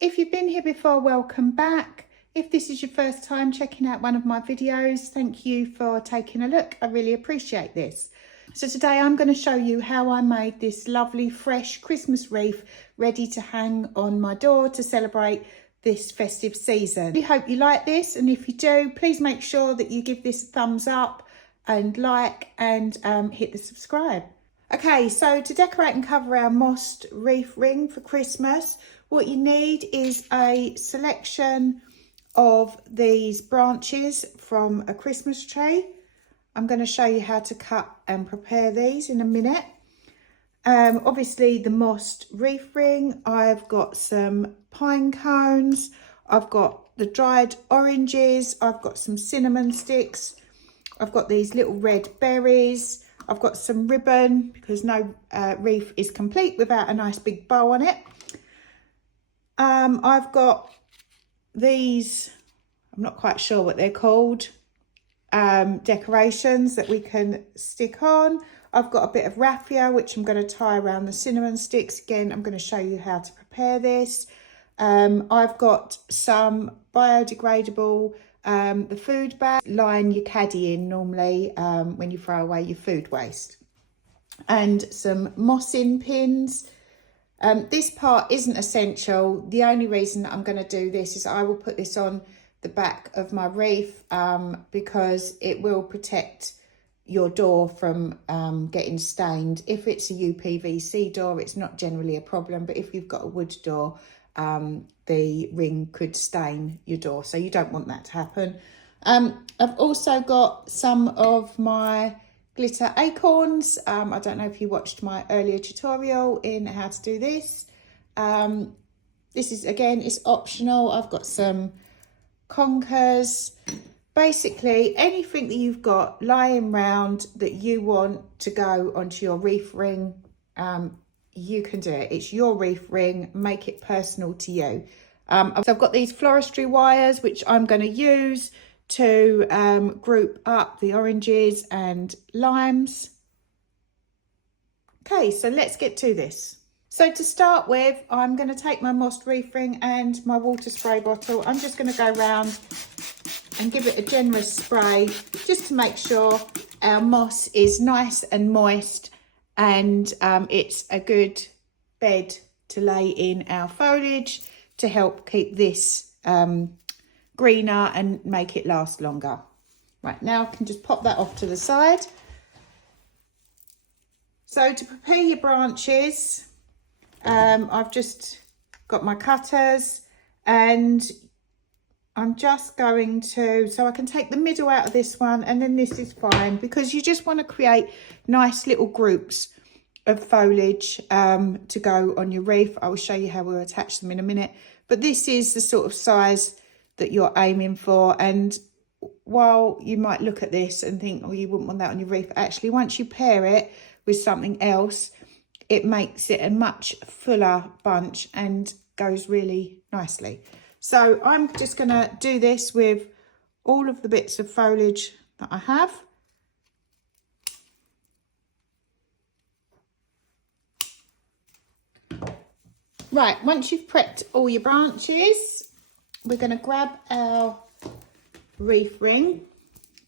If you've been here before, welcome back. If this is your first time checking out one of my videos, thank you for taking a look. I really appreciate this. So today I'm going to show you how I made this lovely fresh Christmas wreath ready to hang on my door to celebrate this festive season. I hope you like this, and if you do, please make sure that you give this a thumbs up and like and hit the subscribe. Okay, so to decorate and cover our mossed wreath ring for Christmas, what you need is a selection of these branches from a Christmas tree. I'm going to show you how to cut and prepare these in a minute. Obviously the mossed wreath ring, I've got some pine cones, I've got the dried oranges, I've got some cinnamon sticks, I've got these little red berries, I've got some ribbon because no wreath is complete without a nice big bow on it. I've got these, I'm not quite sure what they're called, decorations that we can stick on. I've got a bit of raffia which I'm going to tie around the cinnamon sticks. Again, I'm going to show you how to prepare this. I've got some biodegradable, the food bag, line your caddy in normally when you throw away your food waste, and some mossing pins. This part isn't essential. The only reason that I'm going to do this is I will put this on the back of my wreath because it will protect your door from getting stained. If it's a UPVC door, it's not generally a problem, but if you've got a wood door, the ring could stain your door, so you don't want that to happen. I've also got some of my glitter acorns. I don't know if you watched my earlier tutorial in how to do this. This is, again, it's optional. I've got some conkers. Basically anything that you've got lying around that you want to go onto your wreath ring, you can do it. It's your wreath ring, make it personal to you. So I've got these floristry wires which I'm going to use to group up the oranges and limes. Okay, so let's get to this. So to start with, I'm going to take my mossed wreath ring and my water spray bottle. I'm just going to go around and give it a generous spray just to make sure our moss is nice and moist, and it's a good bed to lay in our foliage to help keep this greener and make it last longer. Right, now I can just pop that off to the side. So to prepare your branches, I've just got my cutters, and I'm just going to, so I can take the middle out of this one, and then this is fine because you just want to create nice little groups of foliage to go on your wreath. I will show you how we'll attach them in a minute, but this is the sort of size that you're aiming for. And while you might look at this and think, oh, you wouldn't want that on your wreath, actually once you pair it with something else, it makes it a much fuller bunch and goes really nicely. So I'm just going to do this with all of the bits of foliage that I have. Right, once you've prepped all your branches, we're going to grab our wreath ring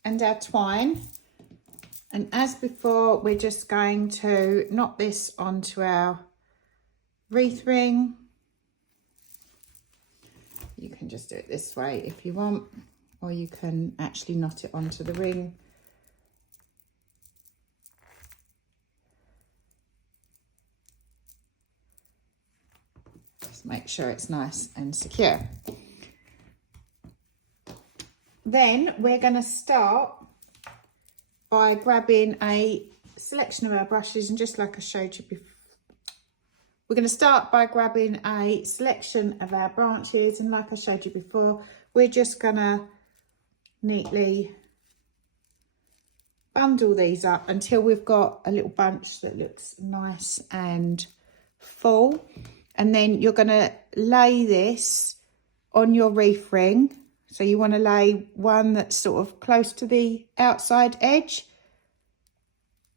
and our twine. And as before, we're just going to knot this onto our wreath ring. You can just do it this way if you want, or you can actually knot it onto the ring. Just make sure it's nice and secure. Then we're going to start by grabbing a selection of our brushes, and just like I showed you before, we're going to start by grabbing a selection of our branches, and like I showed you before, we're just going to neatly bundle these up until we've got a little bunch that looks nice and full. And then you're going to lay this on your wreath ring. So you want to lay one that's sort of close to the outside edge,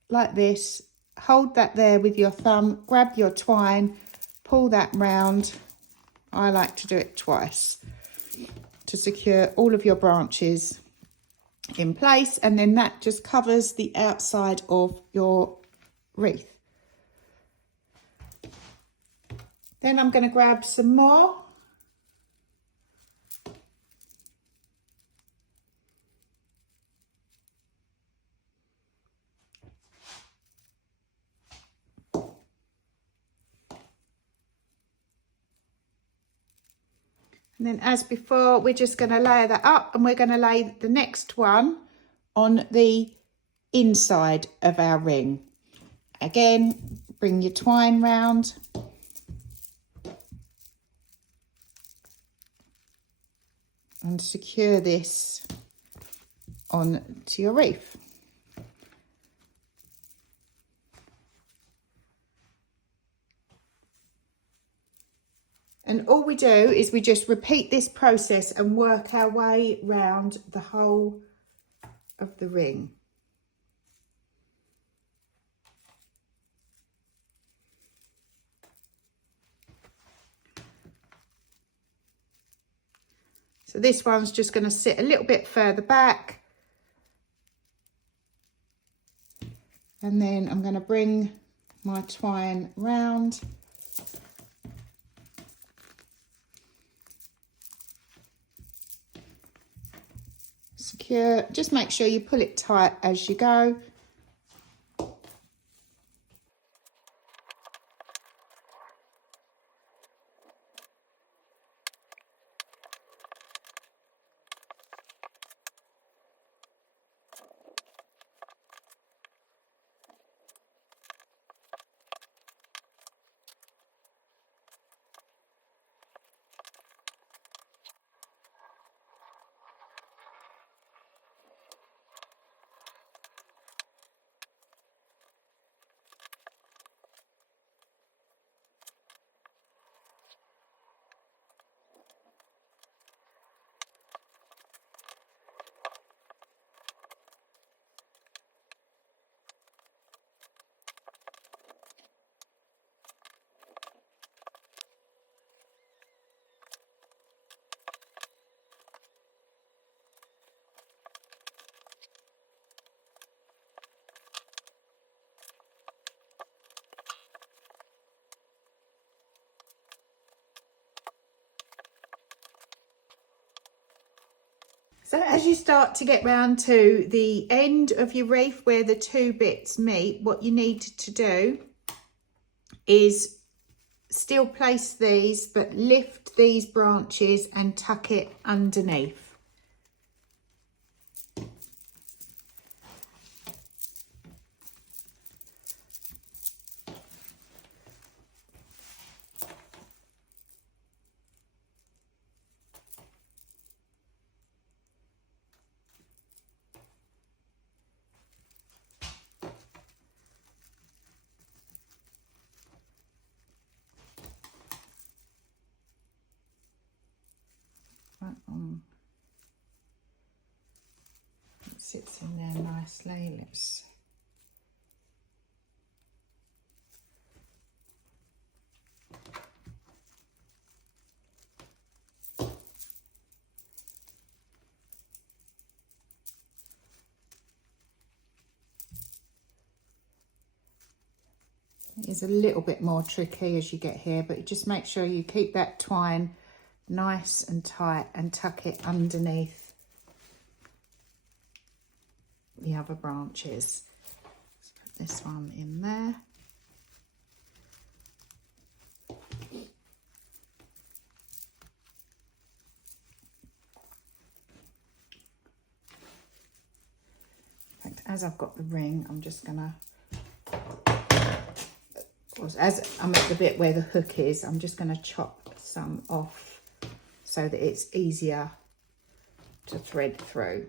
like this. Hold that there with your thumb, grab your twine, pull that round I like to do it twice to secure all of your branches in place, and then that just covers the outside of your wreath. Then I'm going to grab some more. And then as before, we're just going to layer that up, and we're going to lay the next one on the inside of our ring. Again, bring your twine round. And secure this onto your wreath. And all we do is we just repeat this process and work our way round the whole of the ring. So this one's just going to sit a little bit further back. And then I'm going to bring my twine round. Secure. Just make sure you pull it tight as you go. So as you start to get round to the end of your wreath where the two bits meet, what you need to do is still place these, but lift these branches and tuck it underneath. It sits in there nicely. Let's it is a little bit more tricky as you get here, but you just make sure you keep that twine nice and tight and tuck it underneath the other branches. Let's put this one in there. In fact, as I've got the ring, I'm just gonna, as I'm at the bit where the hook is, I'm just gonna chop some off so that it's easier to thread through.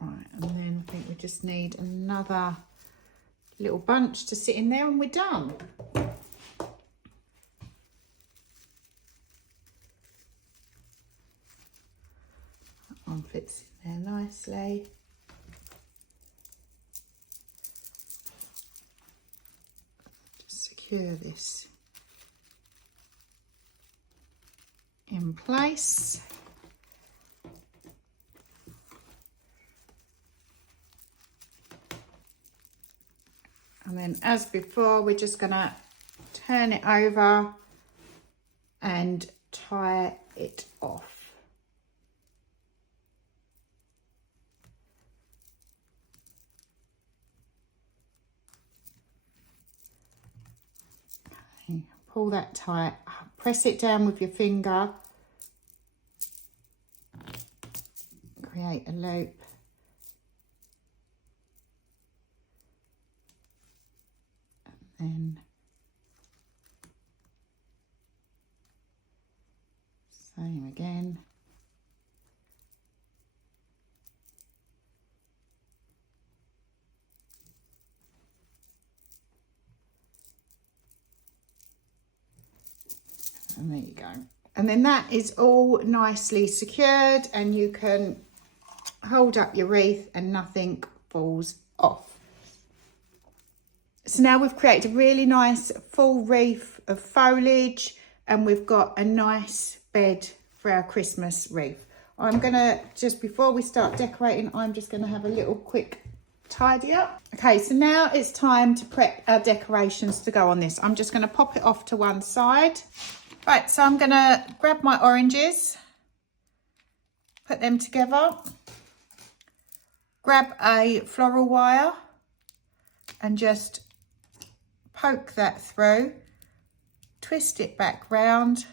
Right, and then I think we just need another little bunch to sit in there, and we're done. That one fits in there nicely. Just secure this in place. And then, as before, we're just going to turn it over and tie it off. Okay, pull that tight, press it down with your finger, create a loop. And same again. And there you go. And then that is all nicely secured, and you can hold up your wreath and nothing falls off. So now we've created a really nice full wreath of foliage, and we've got a nice bed for our Christmas wreath. I'm gonna, just before we start decorating, I'm just gonna have a little quick tidy up. Okay, so now it's time to prep our decorations to go on this. I'm just gonna pop it off to one side. Right, so I'm gonna grab my oranges, put them together, grab a floral wire and just poke that through, twist it back round,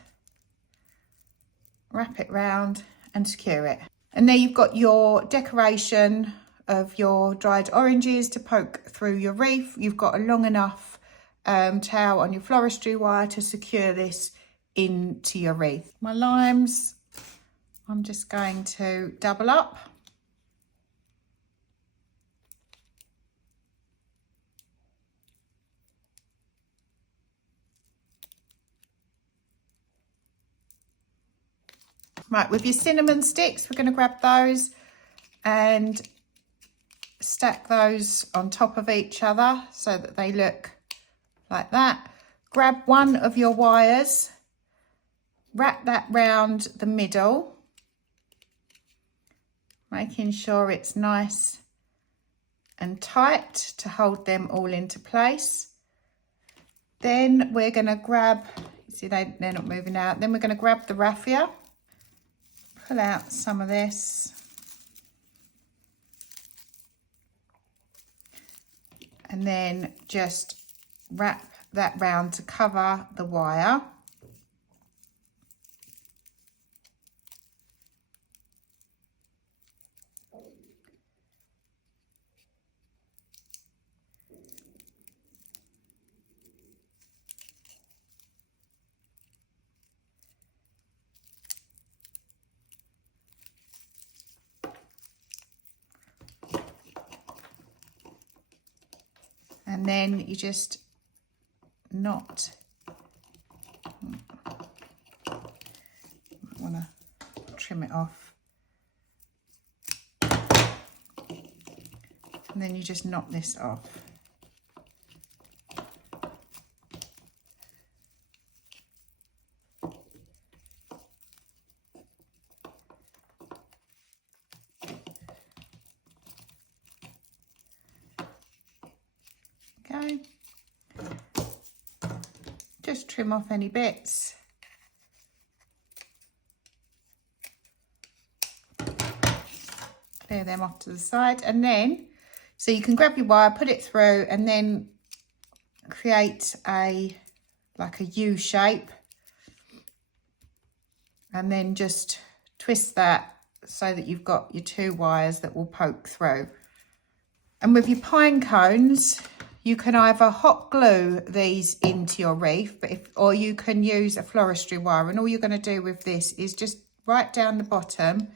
wrap it round and secure it. And there you've got your decoration of your dried oranges to poke through your wreath. You've got a long enough tail on your floristry wire to secure this into your wreath. My limes, I'm just going to double up. Right, with your cinnamon sticks, we're going to grab those and stack those on top of each other so that they look like that. Grab one of your wires, wrap that round the middle, making sure it's nice and tight to hold them all into place. Then we're going to grab, you see they're not moving out, then we're going to grab the raffia, pull out some of this, and then just wrap that round to cover the wire. And then you just knot. I want to trim it off. And then you just knot this off. Okay, just trim off any bits. Clear them off to the side, and then, so you can grab your wire, put it through, and then create like a U shape, and then just twist that so that you've got your two wires that will poke through. And with your pine cones, you can either hot glue these into your wreath, or you can use a floristry wire. And all you're going to do with this is just right down the bottom,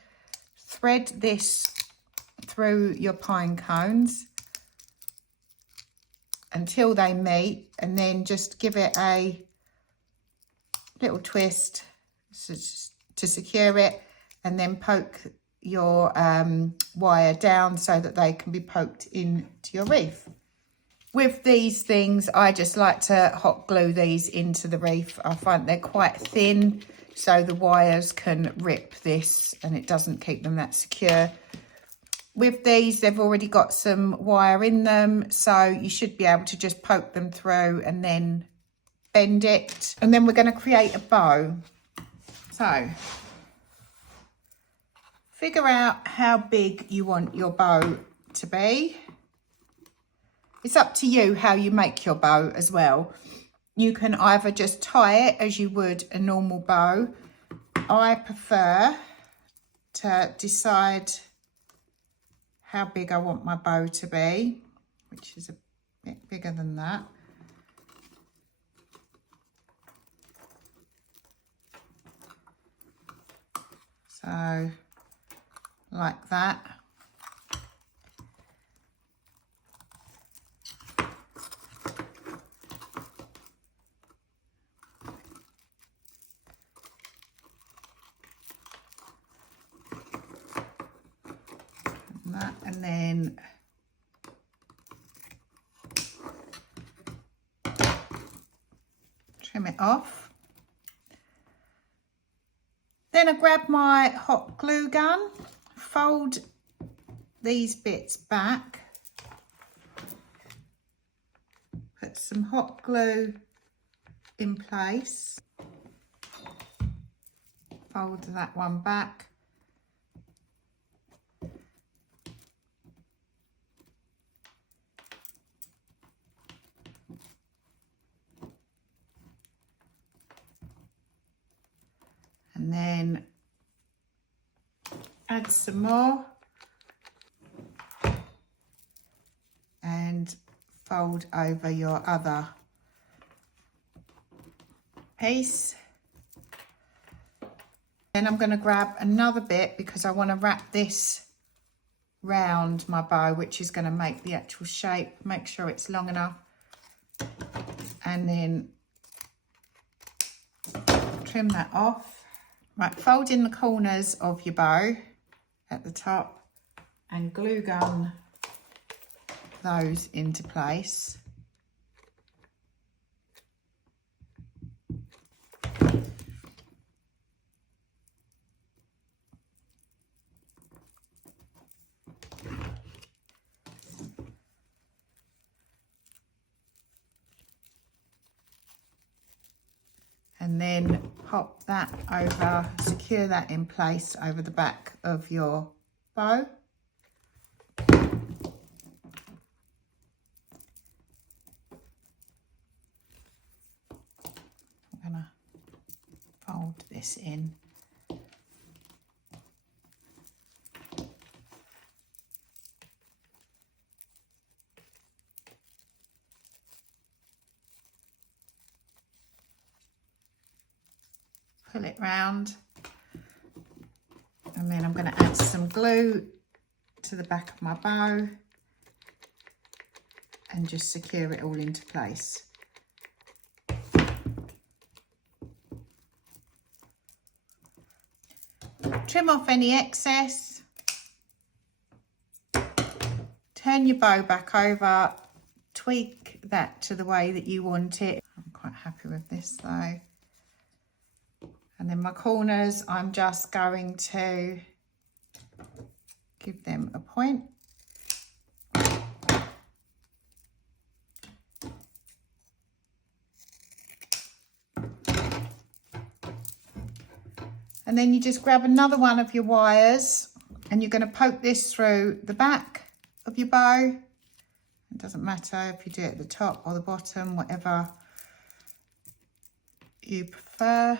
thread this through your pine cones, until they meet, and then just give it a little twist to secure it, and then poke your wire down so that they can be poked into your wreath. With these things, I just like to hot glue these into the wreath. I find they're quite thin, so the wires can rip this and it doesn't keep them that secure. With these, they've already got some wire in them, so you should be able to just poke them through and then bend it. And then we're going to create a bow. So figure out how big you want your bow to be. It's up to you how you make your bow as well. You can either just tie it as you would a normal bow. I prefer to decide how big I want my bow to be, which is a bit bigger than that. So, like that. And then trim it off. Then I grab my hot glue gun, fold these bits back, put some hot glue in place, fold that one back. And then add some more and fold over your other piece. Then I'm going to grab another bit because I want to wrap this round my bow, which is going to make the actual shape. Make sure it's long enough, and then trim that off. Right, fold in the corners of your bow at the top and glue gun those into place. And then pop that over, secure that in place over the back of your bow. I'm gonna fold this in. Pull it round, and then I'm going to add some glue to the back of my bow and just secure it all into place. Trim off any excess, turn your bow back over, tweak that to the way that you want it. I'm quite happy with this though. And then my corners, I'm just going to give them a point. And then you just grab another one of your wires and you're going to poke this through the back of your bow. It doesn't matter if you do it at the top or the bottom, whatever you prefer.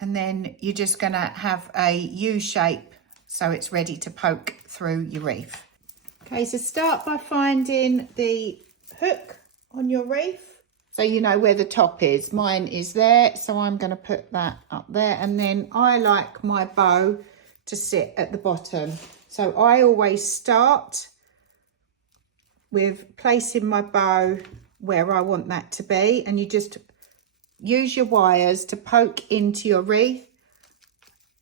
And then you're just going to have a U shape so it's ready to poke through your wreath. Okay, so start by finding the hook on your wreath so you know where the top is. Mine is there, so I'm going to put that up there. And then I like my bow to sit at the bottom. So I always start with placing my bow where I want that to be, and you just use your wires to poke into your wreath,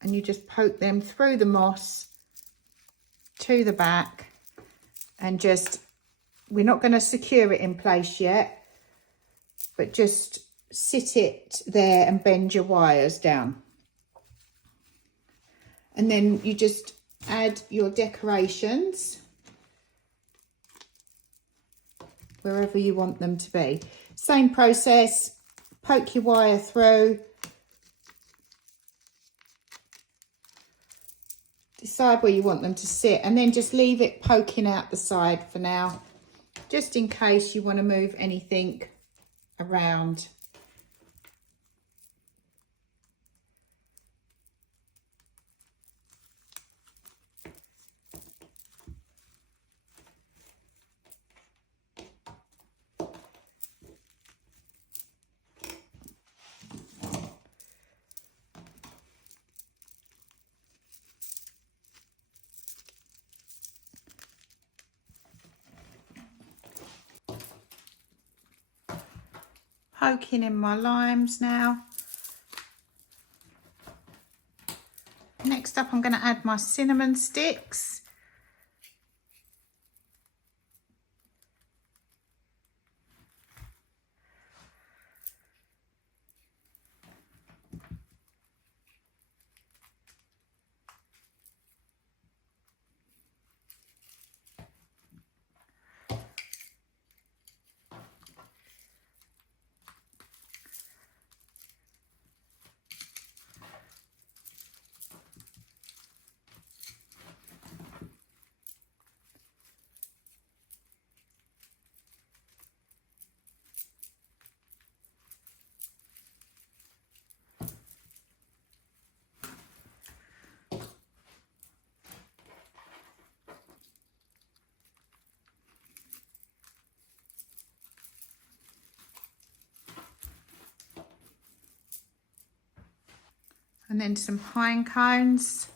and you just poke them through the moss to the back, and just, we're not going to secure it in place yet, but just sit it there and bend your wires down. And then you just add your decorations wherever you want them to be. Same process, poke your wire through, decide where you want them to sit, and then just leave it poking out the side for now, just in case you want to move anything around. Poking in my limes now. Next up, I'm going to add my cinnamon sticks. And then some pine cones.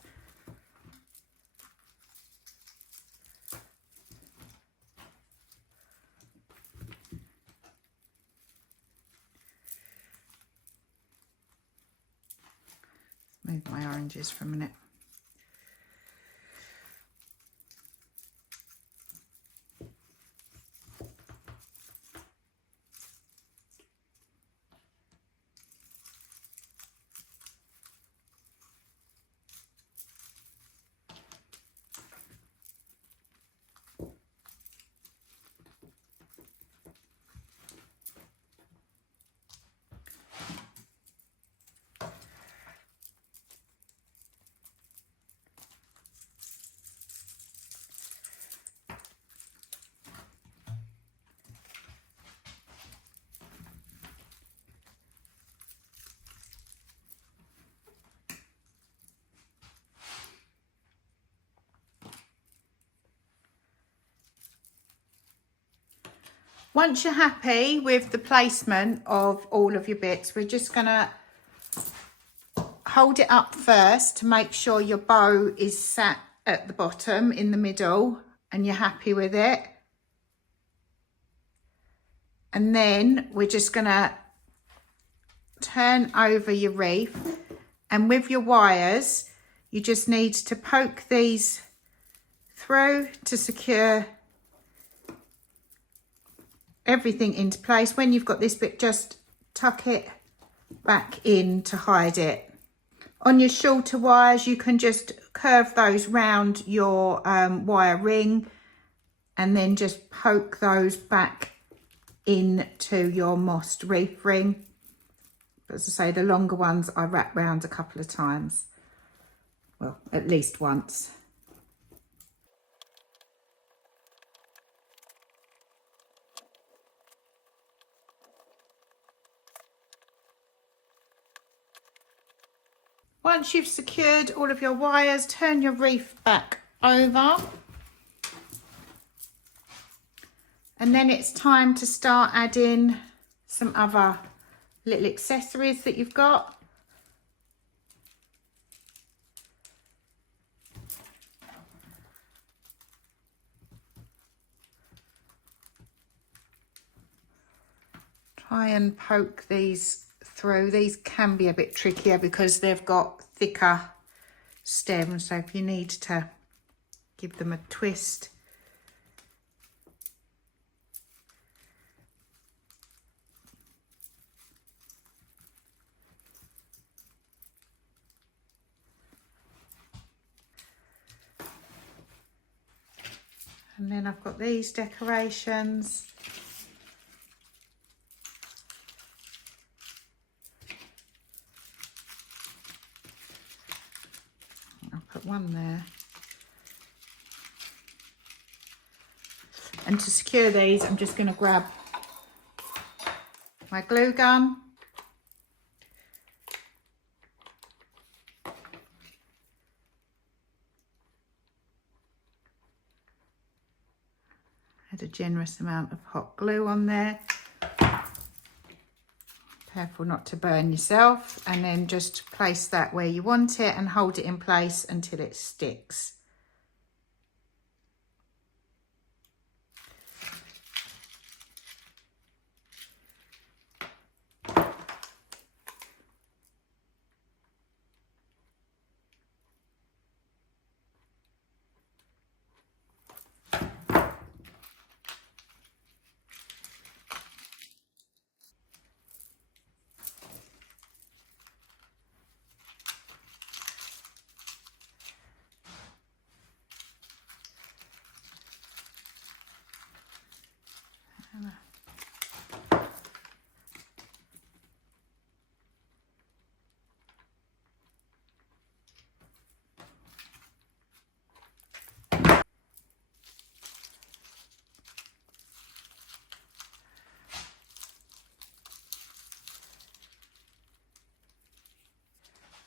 Move my oranges for a minute. Once you're happy with the placement of all of your bits, we're just going to hold it up first to make sure your bow is sat at the bottom in the middle and you're happy with it. And then we're just going to turn over your wreath, and with your wires, you just need to poke these through to secure everything into place. When you've got this bit, just tuck it back in to hide it. On your shorter wires, you can just curve those round your wire ring and then just poke those back into your mossed wreath ring. But as I say, the longer ones I wrap round a couple of times. Well, at least once. Once you've secured all of your wires, turn your wreath back over. And then it's time to start adding some other little accessories that you've got. try and poke these through. These can be a bit trickier because they've got thicker stems, so if you need to give them a twist. And then I've got these decorations. I'll put one there. And to secure these, I'm just going to grab my glue gun. Add a generous amount of hot glue on there. Careful not to burn yourself. And then just place that where you want it and hold it in place until it sticks.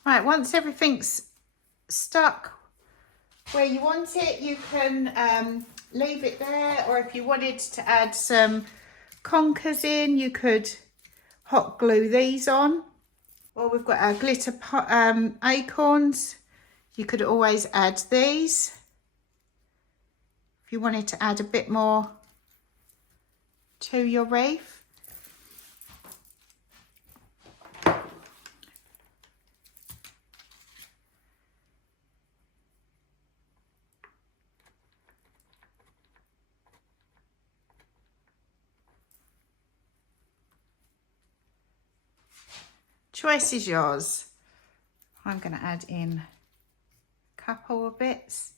Right, once everything's stuck where you want it, you can leave it there, or if you wanted to add some conkers in, you could hot glue these on. Well, we've got our glitter acorns. You could always add these if you wanted to add a bit more to your wreath. Choice is yours. I'm going to add in a couple of bits.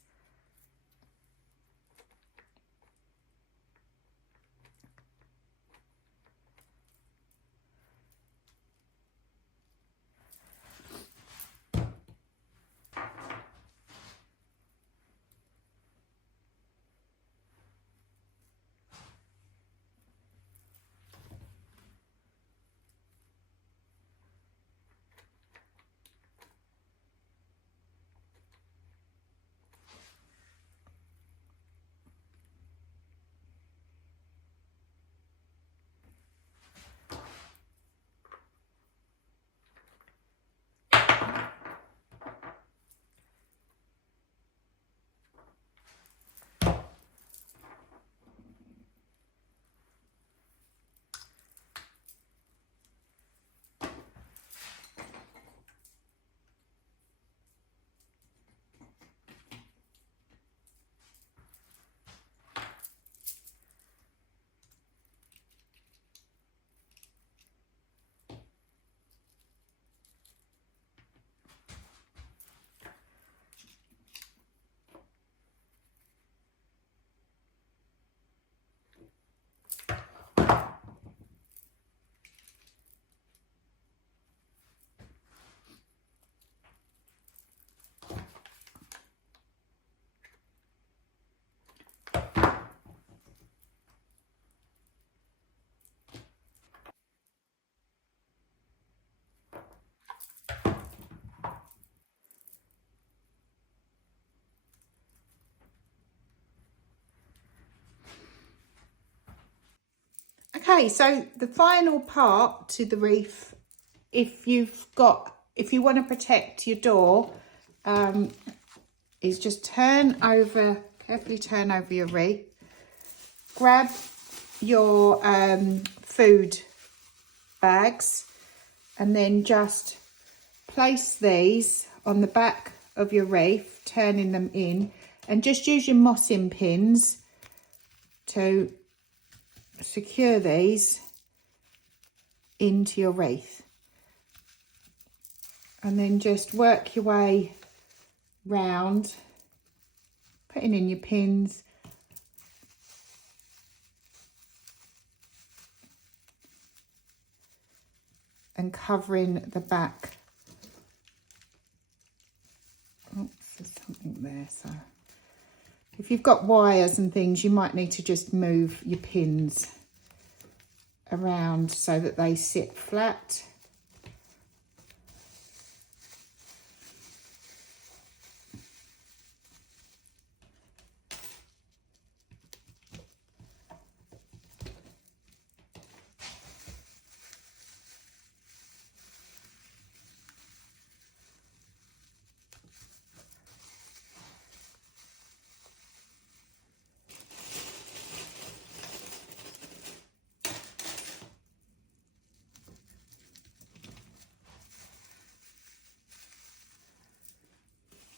Okay, so the final part to the wreath, if you want to protect your door, is just carefully turn over your wreath, grab your food bags, and then just place these on the back of your wreath, turning them in, and just use your mossing pins to secure these into your wreath, and then just work your way round, putting in your pins, and covering the back. Oops, there's something there, so if you've got wires and things, you might need to just move your pins around so that they sit flat.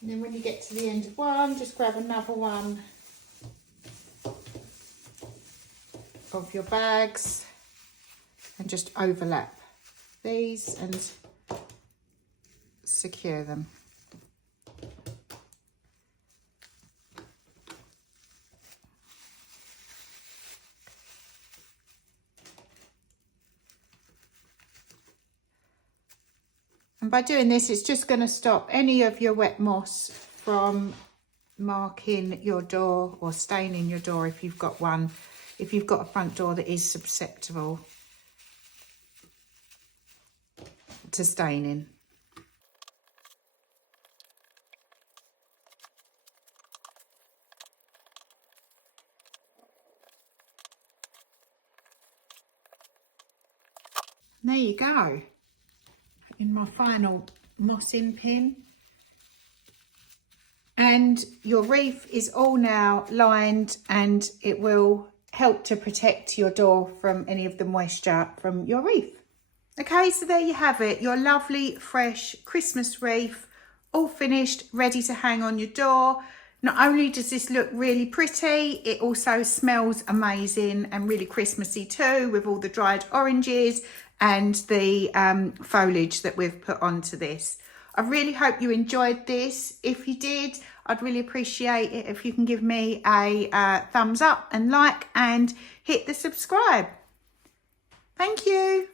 And then when you get to the end of one, just grab another one of your bags and just overlap these and secure them. And by doing this, it's just going to stop any of your wet moss from marking your door or staining your door if you've got one, if you've got a front door that is susceptible to staining. And there you go. In my final mossing pin, and your wreath is all now lined, and it will help to protect your door from any of the moisture from your wreath. Okay, so there you have it, your lovely fresh Christmas wreath, all finished, ready to hang on your door. Not only does this look really pretty, it also smells amazing and really Christmassy too, with all the dried oranges and the foliage that we've put onto this. I really hope you enjoyed this. If you did, I'd really appreciate it if you can give me a thumbs up and like and hit the subscribe. Thank you.